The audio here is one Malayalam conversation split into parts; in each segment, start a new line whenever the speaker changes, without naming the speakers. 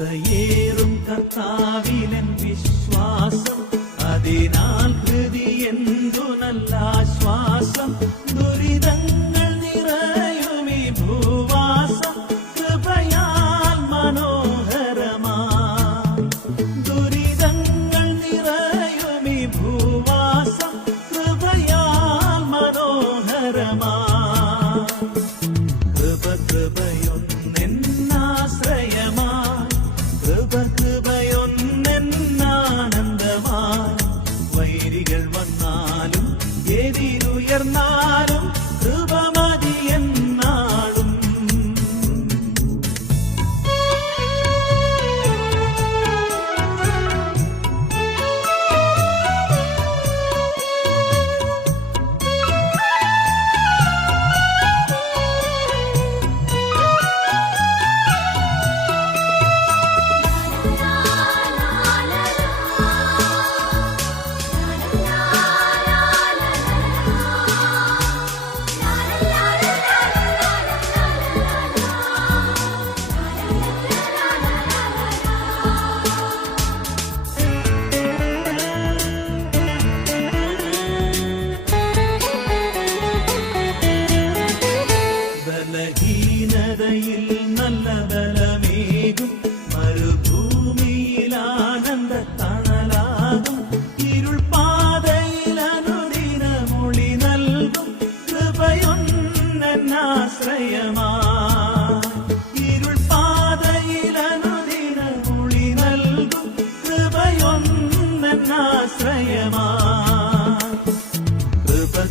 കൃപയേറും കർത്താവിലൻ എതിരുയർന്നാലും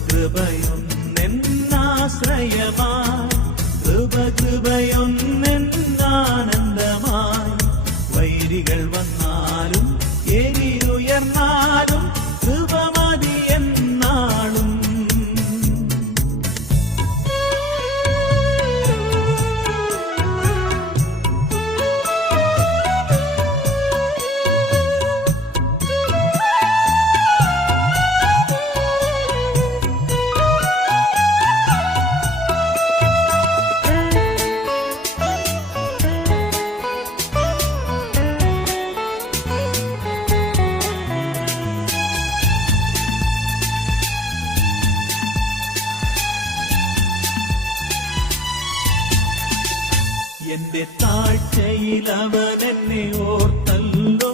കൃപ കൃപയൊന്നെന്നാശ്രയമായി കൃപ കൃപയൊന്നെന്നാനന്ദമായി എന്റെ താഴ്ചയിൽ അവൻ എന്നെ ഓർത്തല്ലോ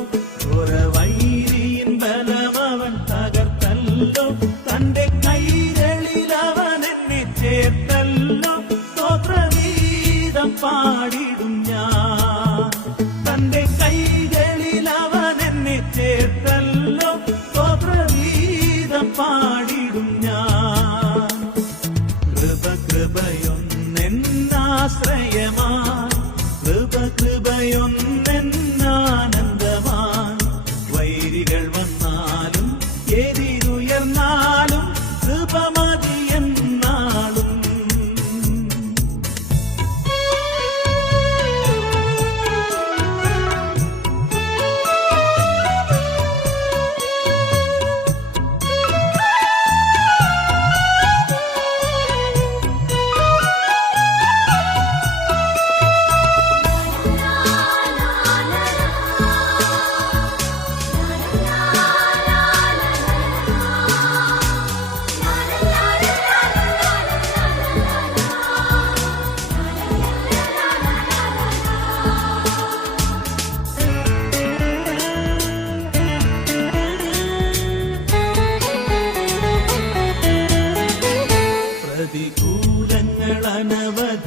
വൈരിയിൻ ബലം അവൻ തകർത്തല്ലോ തന്റെ കൈകളിൽ അവൻ എന്നെ ചേർത്തല്ലോ സ്തോത്രഗീതം പാടിടും വന്നാലും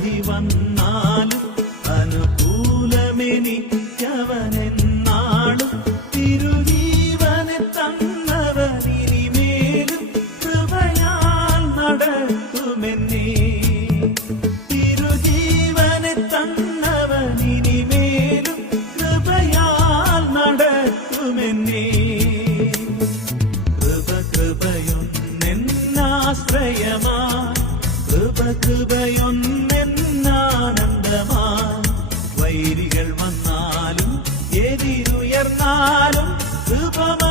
അനവധി വന്നാലും അനുകൂലമെനിക്കവനെന്നാളും തിരുജീവനെ തന്നവനിനിമേലും കൃപയാൽ നടത്തുമെന്നേ തിരുജീവനെ തന്നവനിനിമേലും കൃപയാൽ നടത്തുമെന്നേ കൃപ കൃപയൊന്നെന്നാശ്രയമാ. കൃപ കൃപയൊന്ന പേരികൾ വന്നാലും എതിരുയർന്നാലും കൃപമ